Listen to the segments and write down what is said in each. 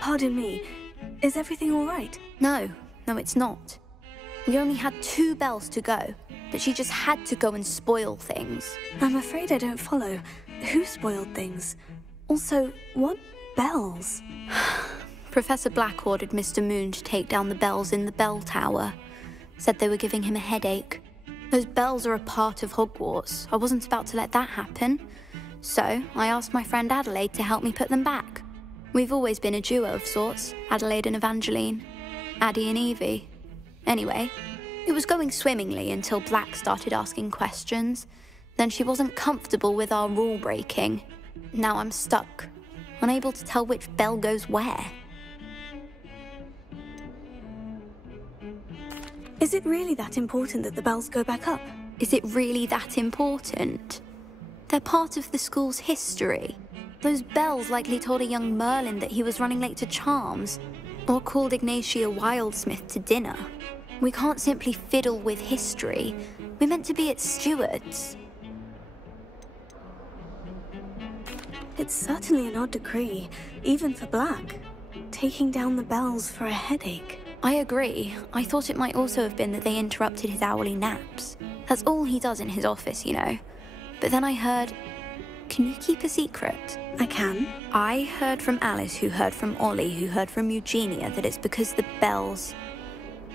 Pardon me, is everything all right? No, it's not. We only had 2 bells to go, but she just had to go and spoil things. I'm afraid I don't follow. Who spoiled things? Also, what bells? Professor Black ordered Mr. Moon to take down the bells in the bell tower. Said they were giving him a headache. Those bells are a part of Hogwarts. I wasn't about to let that happen. So I asked my friend Adelaide to help me put them back. We've always been a duo of sorts, Adelaide and Evangeline. Addie and Evie. Anyway, it was going swimmingly until Black started asking questions. Then she wasn't comfortable with our rule breaking. Now I'm stuck, unable to tell which bell goes where. Is it really that important that the bells go back up? Is it really that important? They're part of the school's history. Those bells likely told a young Merlin that he was running late to Charms, or called Ignatia Wildsmith to dinner. We can't simply fiddle with history. We're meant to be its stewards. It's certainly an odd decree, even for Black. Taking down the bells for a headache. I agree. I thought it might also have been that they interrupted his hourly naps. That's all he does in his office, you know. But then I heard... Can you keep a secret? I can. I heard from Alice, who heard from Ollie, who heard from Eugenia, that it's because the bells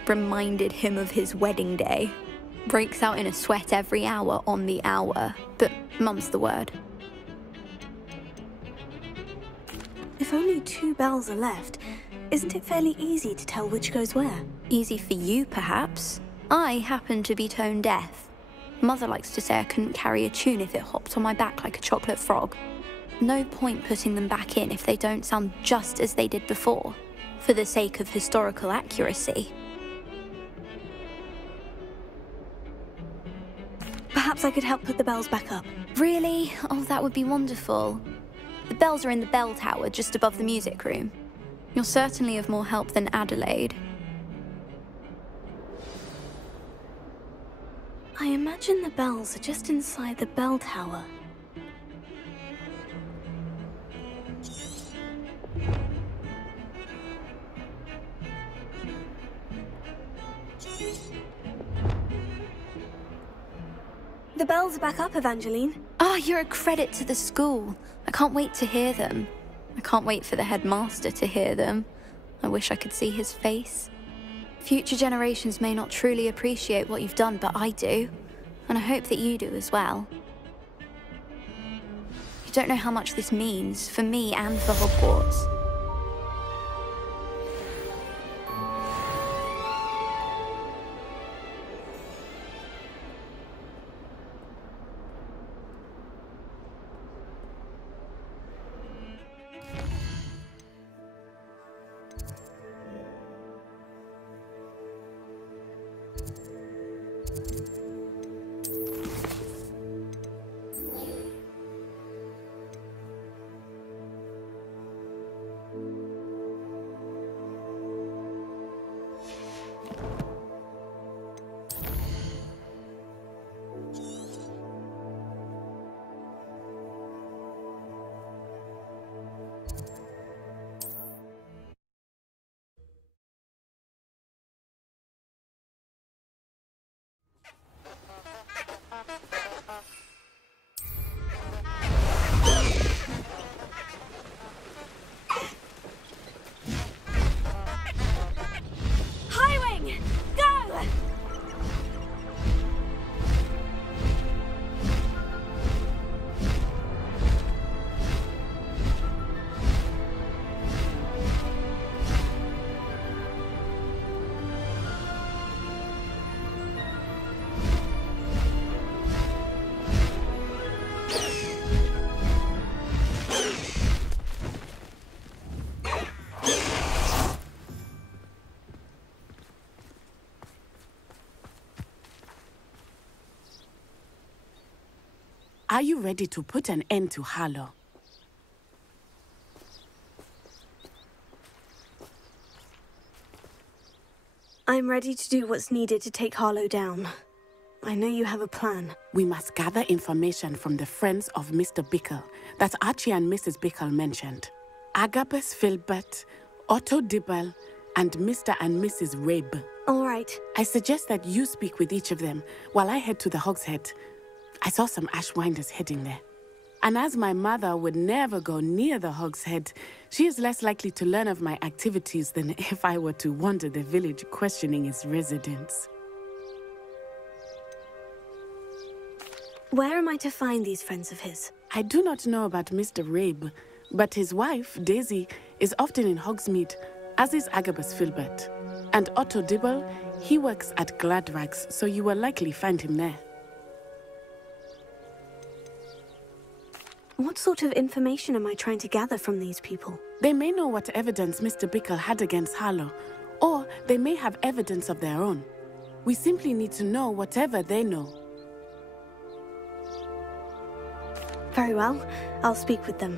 reminded him of his wedding day. Breaks out in a sweat every hour on the hour, but mum's the word. If only 2 bells are left, isn't it fairly easy to tell which goes where? Easy for you, perhaps. I happen to be tone deaf. Mother likes to say I couldn't carry a tune if it hopped on my back like a chocolate frog. No point putting them back in if they don't sound just as they did before, for the sake of historical accuracy. Perhaps I could help put the bells back up. Really? Oh, that would be wonderful. The bells are in the bell tower just above the music room. You're certainly of more help than Adelaide. I imagine the bells are just inside the bell tower. The bells are back up, Evangeline. Ah, you're a credit to the school. I can't wait to hear them. I can't wait for the headmaster to hear them. I wish I could see his face. Future generations may not truly appreciate what you've done, but I do. And I hope that you do as well. You don't know how much this means, for me and for Hogwarts. Are you ready to put an end to Harlow? I'm ready to do what's needed to take Harlow down. I know you have a plan. We must gather information from the friends of Mr. Bickle that Archie and Mrs. Bickle mentioned. Agabus Filbert, Otto Dibble, and Mr. and Mrs. Rabe. All right. I suggest that you speak with each of them while I head to the Hog's Head. I saw some Ashwinders heading there. And as my mother would never go near the Hog's Head, she is less likely to learn of my activities than if I were to wander the village questioning its residents. Where am I to find these friends of his? I do not know about Mr. Rabe, but his wife, Daisy, is often in Hogsmeade, as is Agabus Filbert. And Otto Dibble, he works at Gladrags, so you will likely find him there. What sort of information am I trying to gather from these people? They may know what evidence Mr. Bickle had against Harlow, or they may have evidence of their own. We simply need to know whatever they know. Very well. I'll speak with them.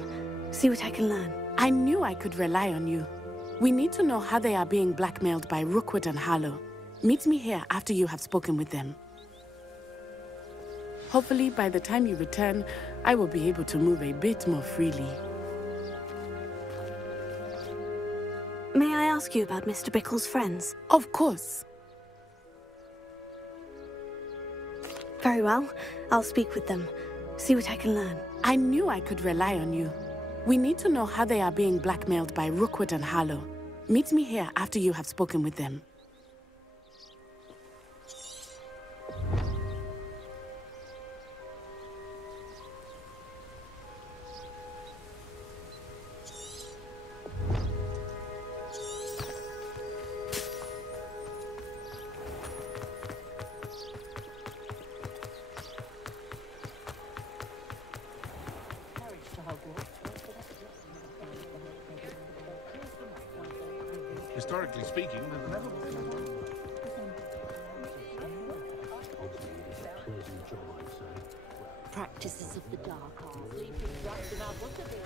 See what I can learn. I knew I could rely on you. We need to know how they are being blackmailed by Rookwood and Harlow. Meet me here after you have spoken with them. Hopefully, by the time you return, I will be able to move a bit more freely. May I ask you about Mr. Bickle's friends? Of course. Very well. I'll speak with them. See what I can learn. I knew I could rely on you. We need to know how they are being blackmailed by Rookwood and Harlow. Meet me here after you have spoken with them. Historically speaking, there's never been Practices of the dark art. Leaping dust in our book of it.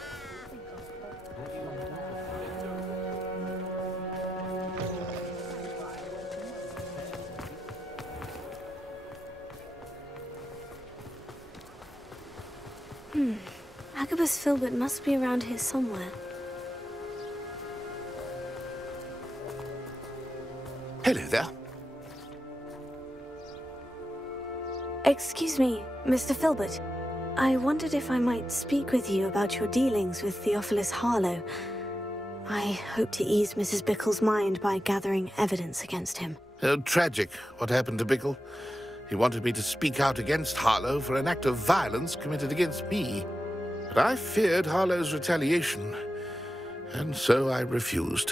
Agabus Filbert must be around here somewhere. Hello there. Excuse me, Mr. Filbert. I wondered if I might speak with you about your dealings with Theophilus Harlow. I hope to ease Mrs. Bickle's mind by gathering evidence against him. Tragic, what happened to Bickle. He wanted me to speak out against Harlow for an act of violence committed against me. But I feared Harlow's retaliation, and so I refused.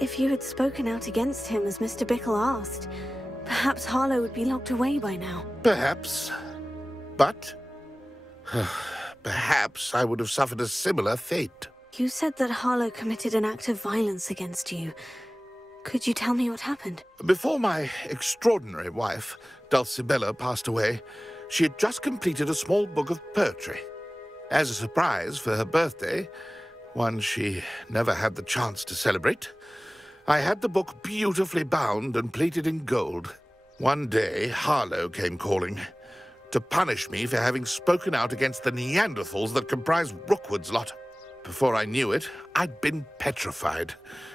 If you had spoken out against him as Mr. Bickle asked, perhaps Harlow would be locked away by now. Perhaps. But perhaps I would have suffered a similar fate. You said that Harlow committed an act of violence against you. Could you tell me what happened? Before my extraordinary wife, Dulcibella, passed away, she had just completed a small book of poetry. As a surprise for her birthday, one she never had the chance to celebrate, I had the book beautifully bound and plated in gold. One day, Harlow came calling to punish me for having spoken out against the Neanderthals that comprise Rookwood's lot. Before I knew it, I'd been petrified,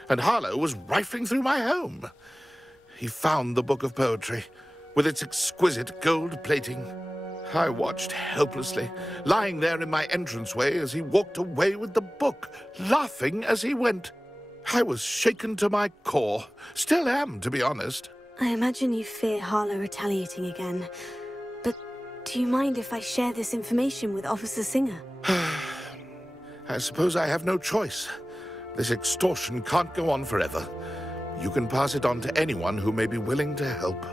and Harlow was rifling through my home. He found the book of poetry, with its exquisite gold plating. I watched helplessly, lying there in my entranceway as he walked away with the book, laughing as he went. I was shaken to my core. Still am, to be honest. I imagine you fear Harlow retaliating again. But do you mind if I share this information with Officer Singer? I suppose I have no choice. This extortion can't go on forever. You can pass it on to anyone who may be willing to help.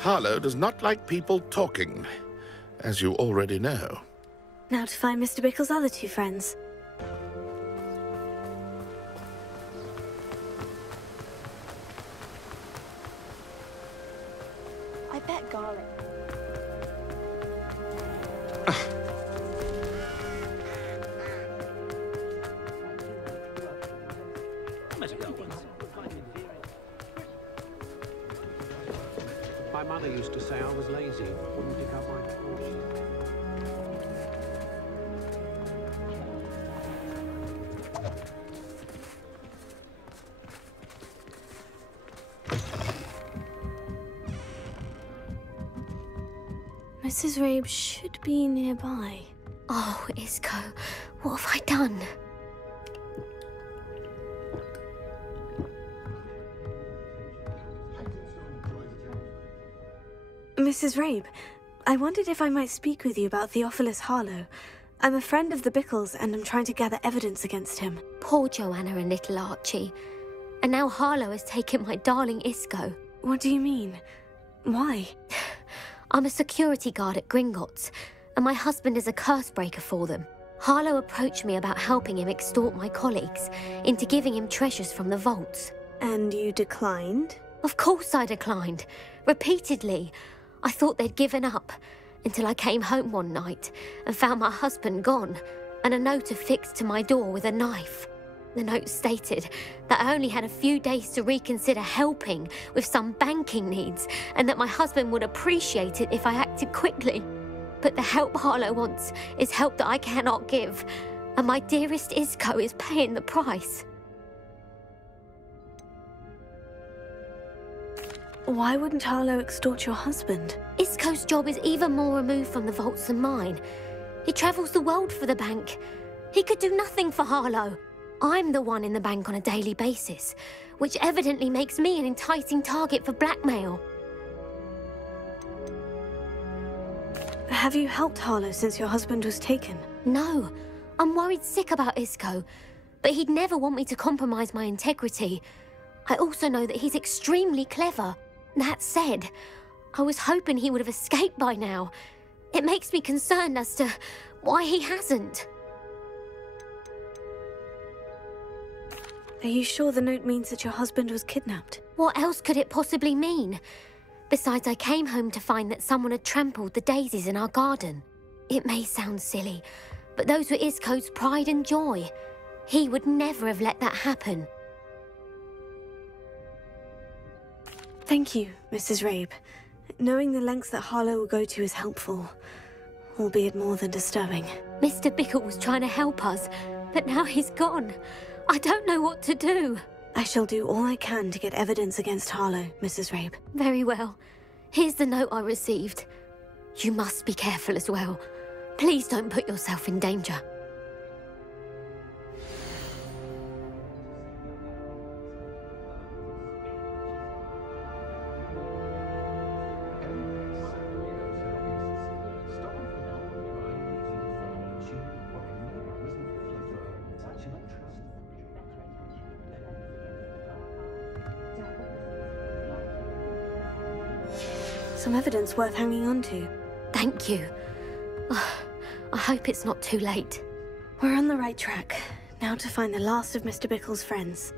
Harlow does not like people talking, as you already know. Now to find Mr. Bickle's other two friends. I bet garlic. was lazy. Wouldn't pick up my torch. Mrs. Rabe should be nearby. Oh, Isco, what have I done? Mrs. Rabe, I wondered if I might speak with you about Theophilus Harlow. I'm a friend of the Bickles and I'm trying to gather evidence against him. Poor Joanna and little Archie. And now Harlow has taken my darling Isco. What do you mean? Why? I'm a security guard at Gringotts, and my husband is a curse breaker for them. Harlow approached me about helping him extort my colleagues into giving him treasures from the vaults. And you declined? Of course I declined. Repeatedly. I thought they'd given up, until I came home one night and found my husband gone, and a note affixed to my door with a knife. The note stated that I only had a few days to reconsider helping with some banking needs, and that my husband would appreciate it if I acted quickly. But the help Harlow wants is help that I cannot give, and my dearest Isco is paying the price. Why wouldn't Harlow extort your husband? Isco's job is even more removed from the vaults than mine. He travels the world for the bank. He could do nothing for Harlow. I'm the one in the bank on a daily basis, which evidently makes me an enticing target for blackmail. Have you helped Harlow since your husband was taken? No, I'm worried sick about Isco, but he'd never want me to compromise my integrity. I also know that he's extremely clever. That said, I was hoping he would have escaped by now. It makes me concerned as to why he hasn't. Are you sure the note means that your husband was kidnapped? What else could it possibly mean? Besides, I came home to find that someone had trampled the daisies in our garden. It may sound silly, but those were Isco's pride and joy. He would never have let that happen. Thank you, Mrs. Rabe. Knowing the lengths that Harlow will go to is helpful, albeit more than disturbing. Mr. Bickle was trying to help us, but now he's gone. I don't know what to do. I shall do all I can to get evidence against Harlow, Mrs. Rabe. Very well. Here's the note I received. You must be careful as well. Please don't put yourself in danger. Some evidence worth hanging on to. Thank you. I hope it's not too late. We're on the right track. Now to find the last of Mr. Bickle's friends.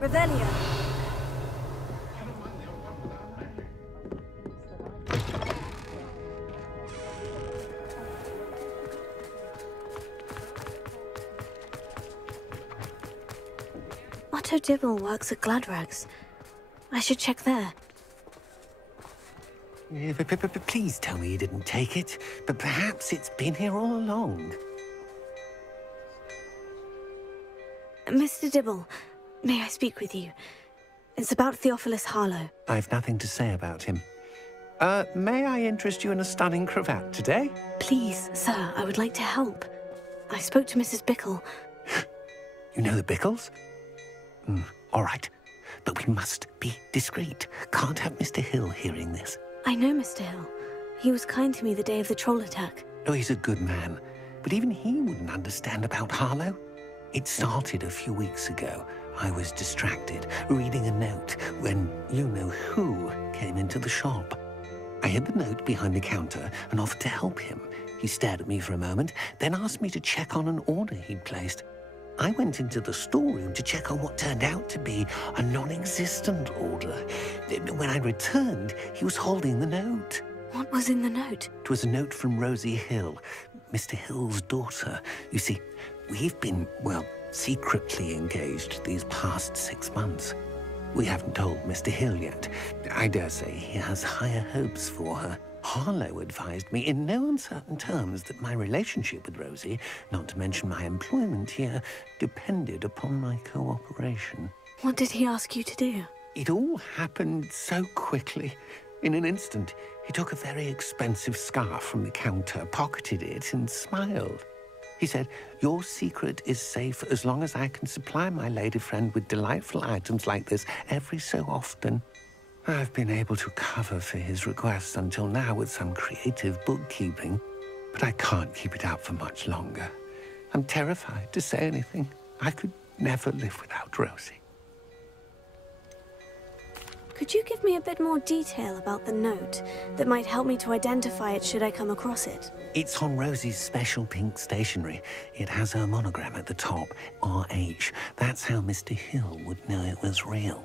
Revelio. Otto Dibble works at Gladrags. I should check there. Please tell me you didn't take it, but perhaps it's been here all along. Mr. Dibble, may I speak with you? It's about Theophilus Harlow. I've nothing to say about him. May I interest you in a stunning cravat today? Please, sir, I would like to help. I spoke to Mrs. Bickle. You know the Bickles? All right, but we must be discreet. Can't have Mr. Hill hearing this. I know Mr. Hill. He was kind to me the day of the troll attack. Oh, he's a good man, but even he wouldn't understand about Harlow. It started a few weeks ago. I was distracted, reading a note, when you-know-who came into the shop. I hid the note behind the counter and offered to help him. He stared at me for a moment, then asked me to check on an order he'd placed. I went into the storeroom to check on what turned out to be a non-existent order. When I returned, he was holding the note. What was in the note? It was a note from Rosie Hill, Mr. Hill's daughter. You see, we've been, well, secretly engaged these past 6 months. We haven't told Mr. Hill yet. I dare say he has higher hopes for her. Harlow advised me in no uncertain terms that my relationship with Rosie, not to mention my employment here, depended upon my cooperation. What did he ask you to do? It all happened so quickly. In an instant, he took a very expensive scarf from the counter, pocketed it, and smiled. He said, "Your secret is safe as long as I can supply my lady friend with delightful items like this every so often." I've been able to cover for his requests until now with some creative bookkeeping, but I can't keep it up for much longer. I'm terrified to say anything. I could never live without Rosie. Could you give me a bit more detail about the note that might help me to identify it should I come across it? It's on Rosie's special pink stationery. It has her monogram at the top, RH. That's how Mr. Hill would know it was real.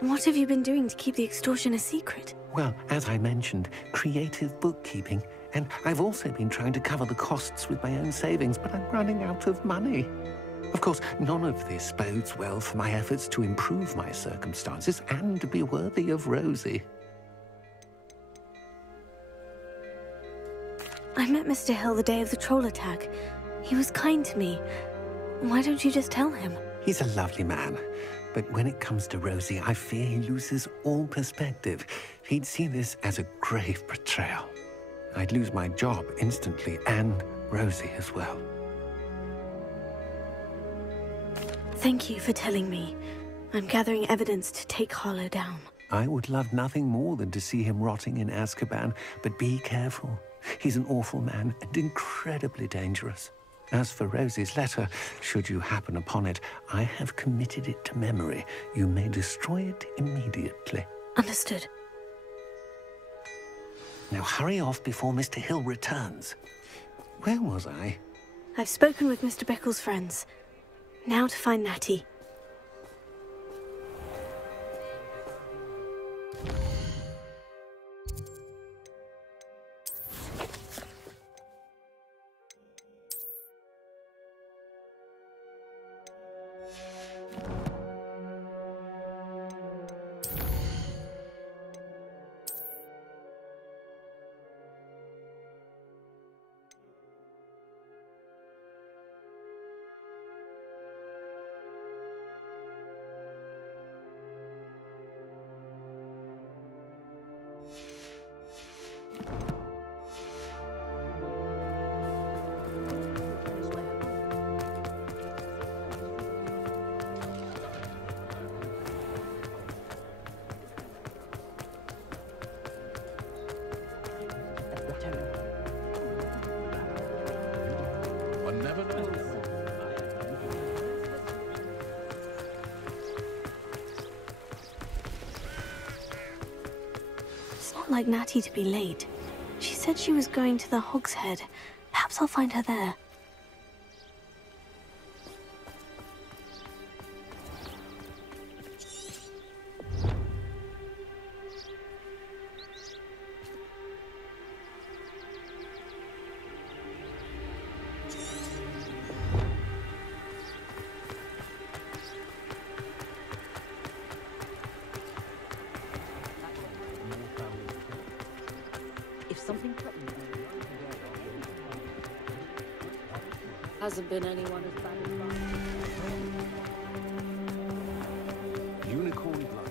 What have you been doing to keep the extortion a secret? Well, as I mentioned, creative bookkeeping. And I've also been trying to cover the costs with my own savings, but I'm running out of money. Of course, none of this bodes well for my efforts to improve my circumstances and to be worthy of Rosie. I met Mr. Hill the day of the troll attack. He was kind to me. Why don't you just tell him? He's a lovely man. But when it comes to Rosie, I fear he loses all perspective. He'd see this as a grave betrayal. I'd lose my job instantly, and Rosie as well. Thank you for telling me. I'm gathering evidence to take Harlow down. I would love nothing more than to see him rotting in Azkaban, but be careful. He's an awful man and incredibly dangerous. As for Rosie's letter, should you happen upon it, I have committed it to memory. You may destroy it immediately. Understood. Now hurry off before Mr. Hill returns. Where was I? I've spoken with Mr. Bickle's friends. Now to find Natty. One never knows. It's not like Natty to be late. She said she was going to the Hog's Head. Perhaps I'll find her there. Something hasn't been anyone as bad as that. Unicorn blood.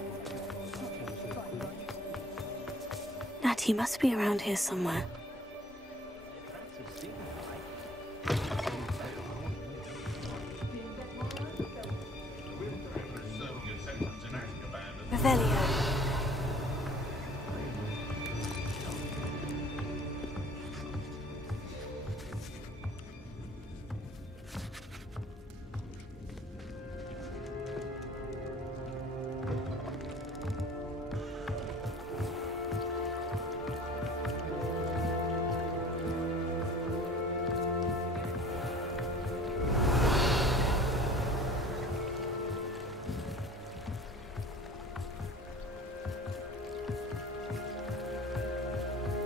Natty must be around here somewhere. Revelio.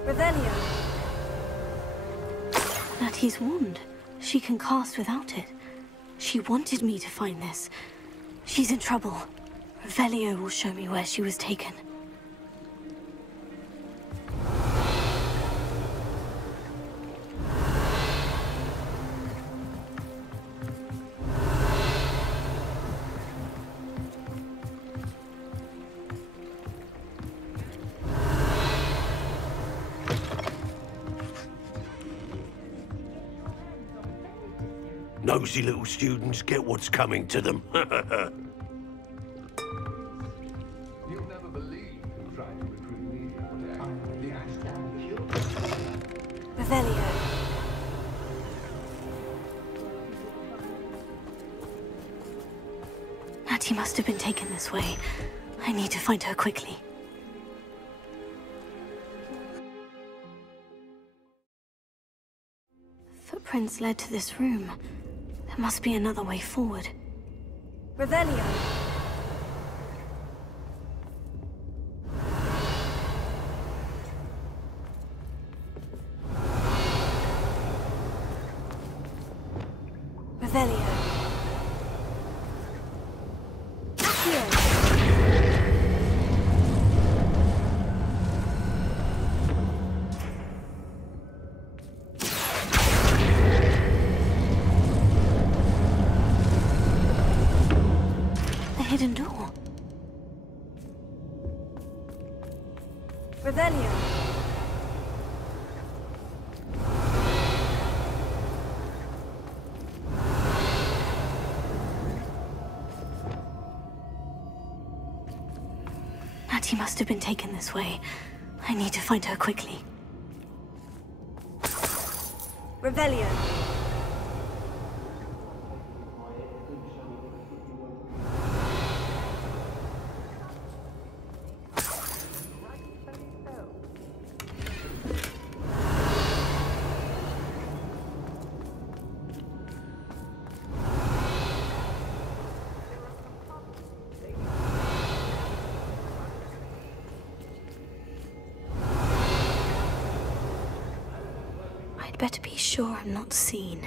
Revelio. Natty's wand. She can cast without it. She wanted me to find this. She's in trouble. Revelio will show me where she was taken. Nosy little students get what's coming to them. You'll never believe who tried to recruit me the other day. Revelio. Natty must have been taken this way. I need to find her quickly. Footprints led to this room. There must be another way forward. Revelio. Revelio. Accio. Hidden door. Revelio. Natty must have been taken this way. I need to find her quickly. Revelio. Better be sure I'm not seen.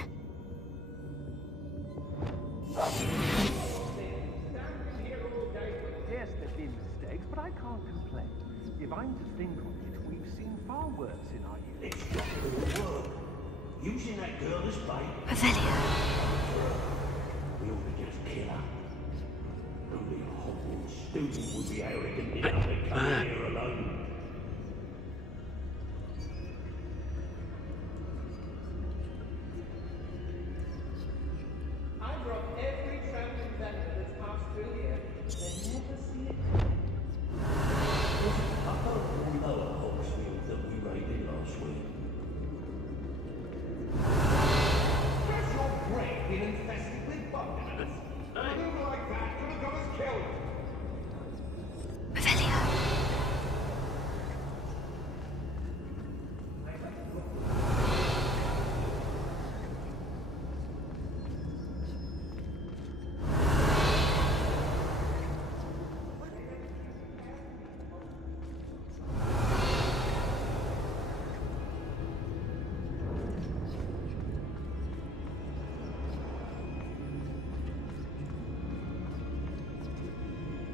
Yes, there've been mistakes, but I can't complain. If I'm to think of it, we've seen far worse in our youth. It's just good work. Using that girl as bait. Revelio. We ought to just kill her. Only a Hogwarts student would be arrogant enough to come here alone.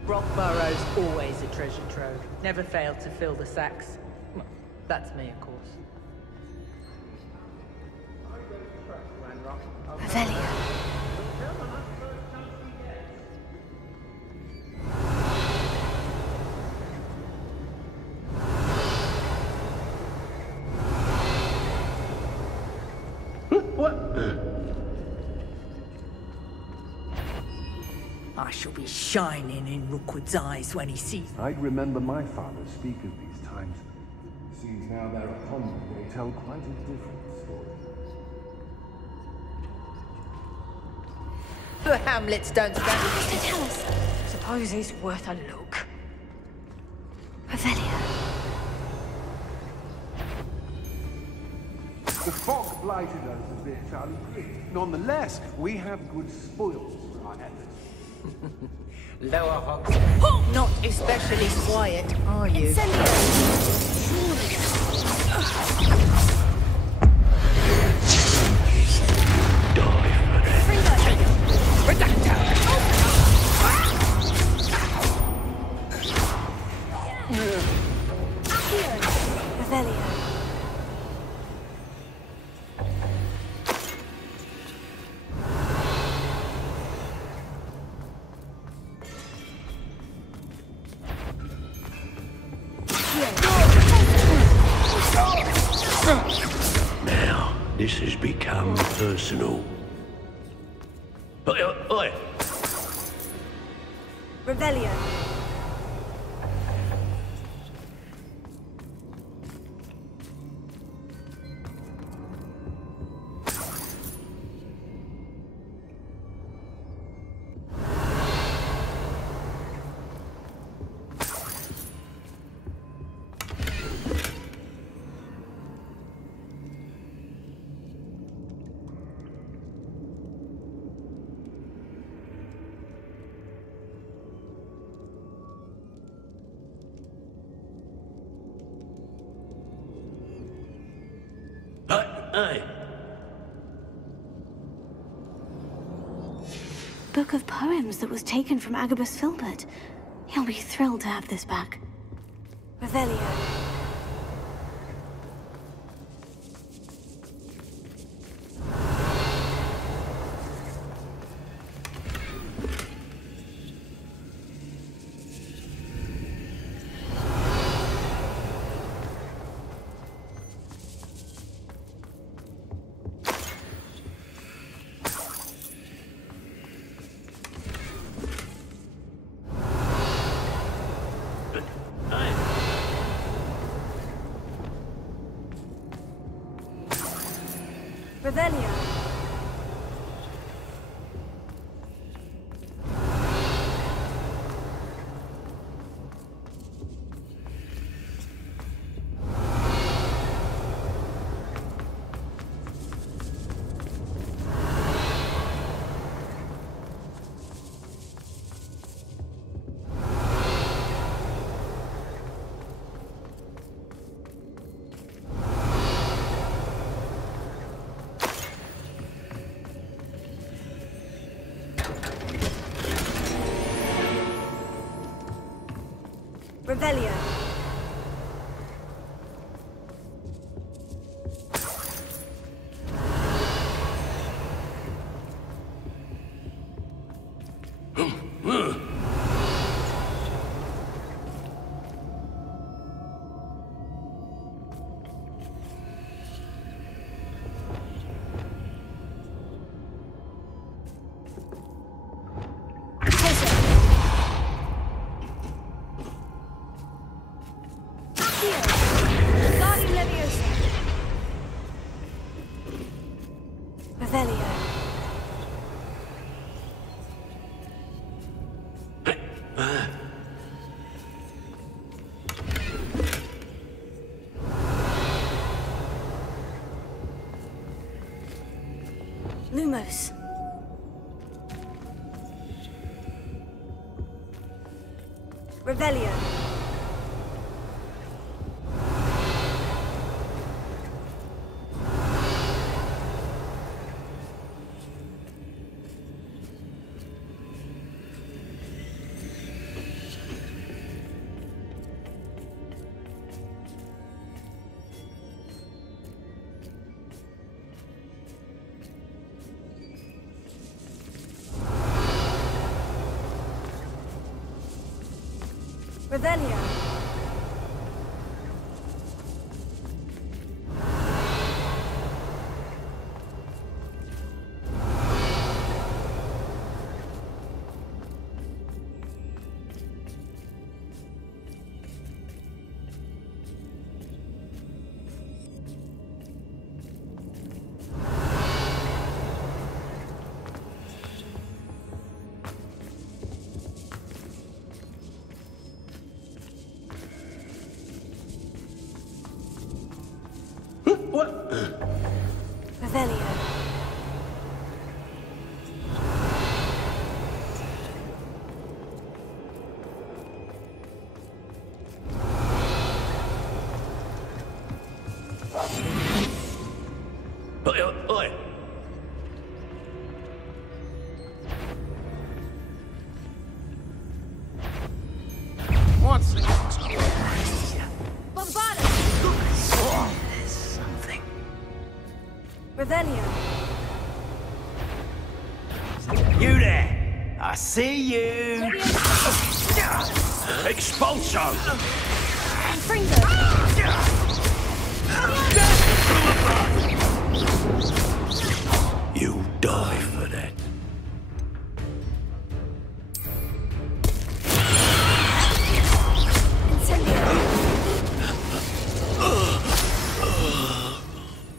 Rockborough's always a treasure trove. Never failed to fill the sacks. Well, that's me, of course. Revelio. I shall be shining in Rookwood's eyes when he sees me. I'd remember my father speak of these times. Seems now they're upon me, they tell quite a different story. The Hamlets don't stand. To tell us. Suppose it's worth a look. Revelio. The fog blighted us a bit, Charlie. Nonetheless, we have good spoils for our efforts. Lower Hogshead. Not especially quiet, are you? Now, this has become personal. Oi! Revelio. Hey! Book of poems that was taken from Agabus Filbert. He'll be thrilled to have this back. Revelio. Revelio. Revelio. Lumos. Revelio. Revelio. Revelio. You there! I see you! Expulso! You die for that.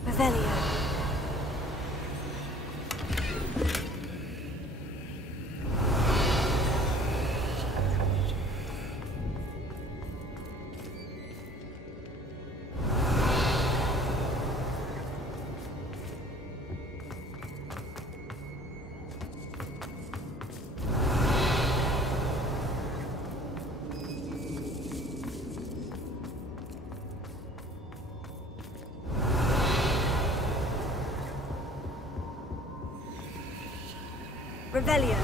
Revelio. Revelio.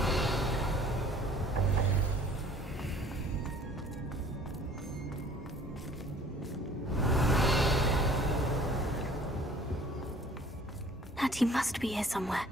Natty must be here somewhere.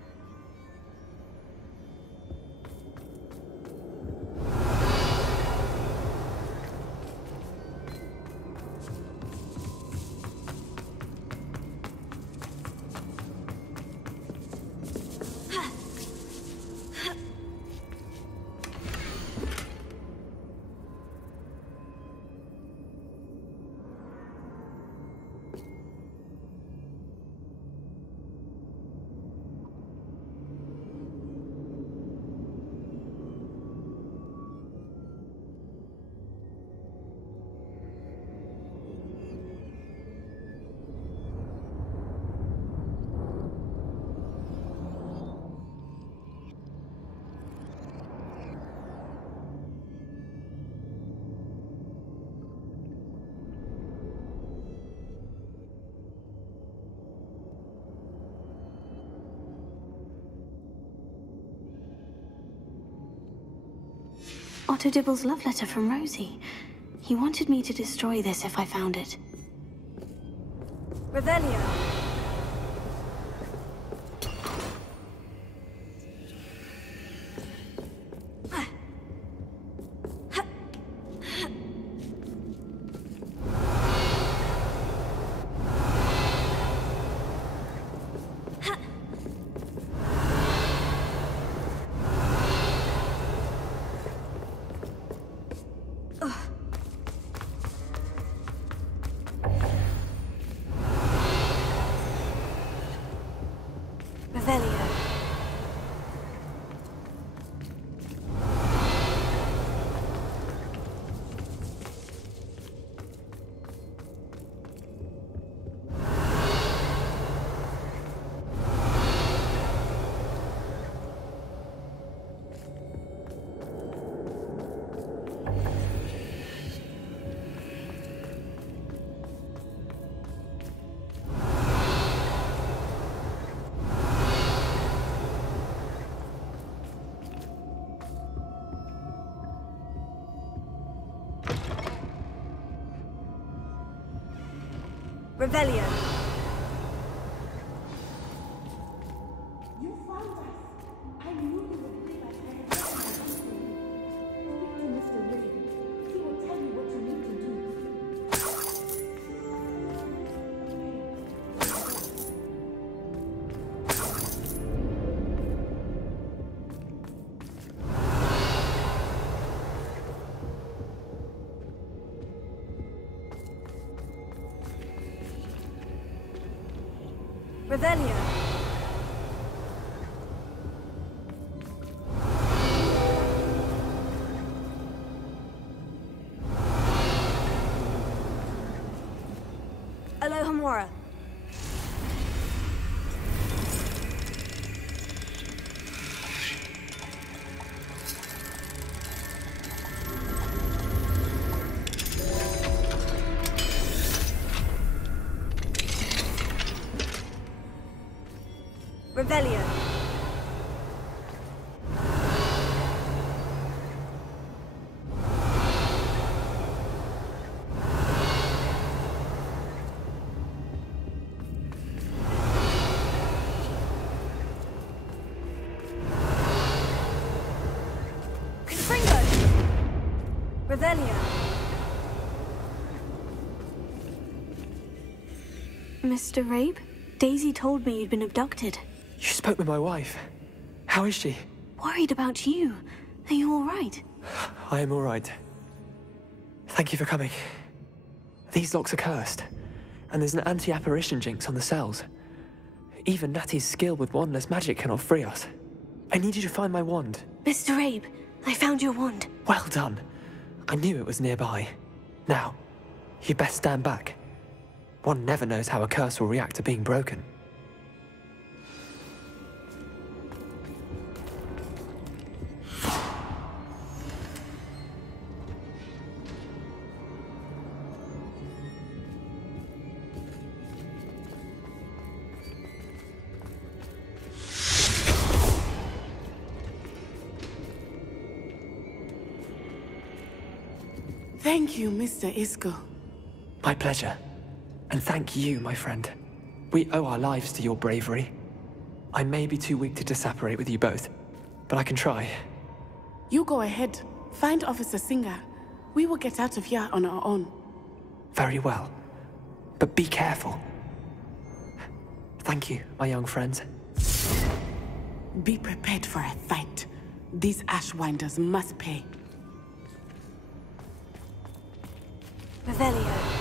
Otto Dibble's love letter from Rosie. He wanted me to destroy this if I found it. Revelio. Revelio. You found us. I knew you would bring us back. Speak to Mr. Willie. He will tell you what you need to do. Revelio. Alohomora. Revelio. Mr. Rabe? Daisy told me you'd been abducted. You spoke with my wife. How is she? Worried about you. Are you all right? I am all right. Thank you for coming. These locks are cursed, and there's an anti-apparition jinx on the cells. Even Natty's skill with wandless magic cannot free us. I need you to find my wand. Mr. Rabe, I found your wand. Well done. I knew it was nearby. Now, you best stand back. One never knows how a curse will react to being broken. Thank you, Mr. Isco. My pleasure. And thank you, my friend. We owe our lives to your bravery. I may be too weak to disapparate with you both, but I can try. You go ahead. Find Officer Singer. We will get out of here on our own. Very well. But be careful. Thank you, my young friends. Be prepared for a fight. These Ashwinders must pay. Revelio.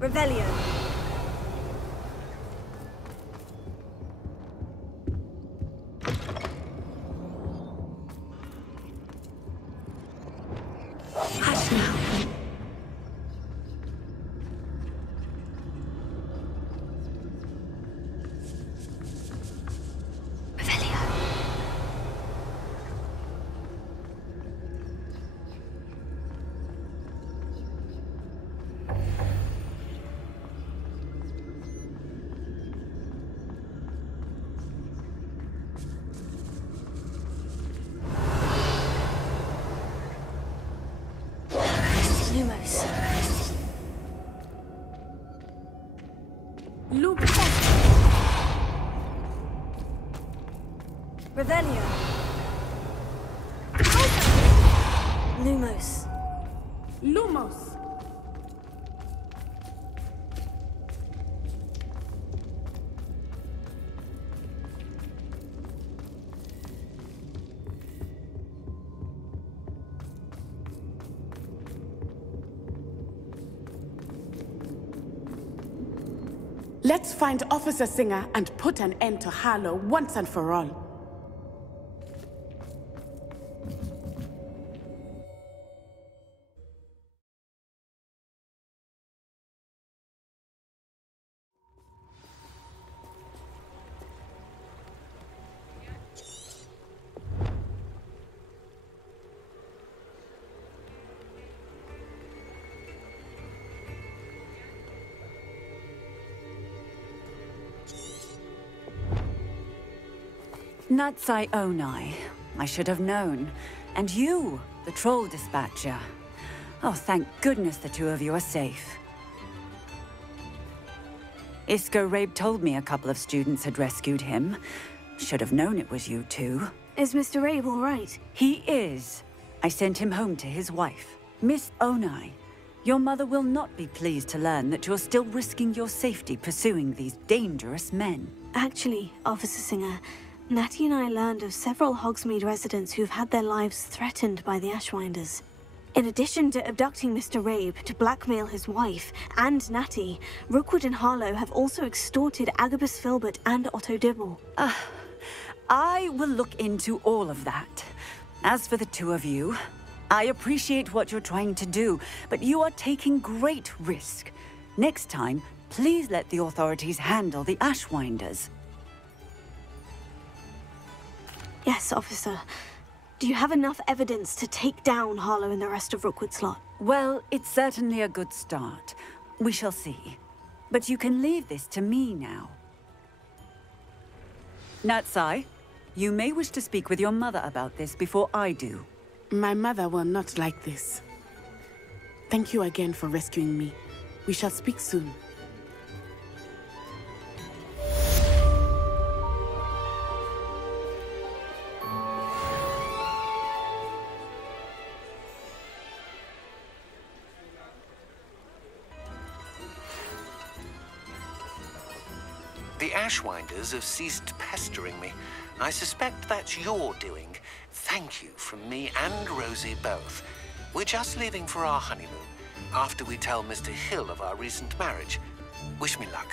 Revelio. Hush now. Lumos. Revelio. Lumos. Lumos. Let's find Officer Singer and put an end to Harlow once and for all. Natsai Onai. I should have known. And you, the troll dispatcher. Oh, thank goodness the two of you are safe. Isco Rabe told me a couple of students had rescued him. Should have known it was you two. Is Mr. Rabe all right? He is. I sent him home to his wife. Miss Onai, your mother will not be pleased to learn that you're still risking your safety pursuing these dangerous men. Actually, Officer Singer, Natty and I learned of several Hogsmeade residents who've had their lives threatened by the Ashwinders. In addition to abducting Mr. Rabe to blackmail his wife and Natty, Rookwood and Harlow have also extorted Agabus Filbert and Otto Dibble. I will look into all of that. As for the two of you, I appreciate what you're trying to do, but you are taking great risk. Next time, please let the authorities handle the Ashwinders. Yes, officer. Do you have enough evidence to take down Harlow and the rest of Rookwood's lot? Well, it's certainly a good start. We shall see. But you can leave this to me now. Natsai, you may wish to speak with your mother about this before I do. My mother will not like this. Thank you again for rescuing me. We shall speak soon. The Ashwinders have ceased pestering me. I suspect that's your doing. Thank you from me and Rosie both. We're just leaving for our honeymoon, after we tell Mr. Hill of our recent marriage. Wish me luck.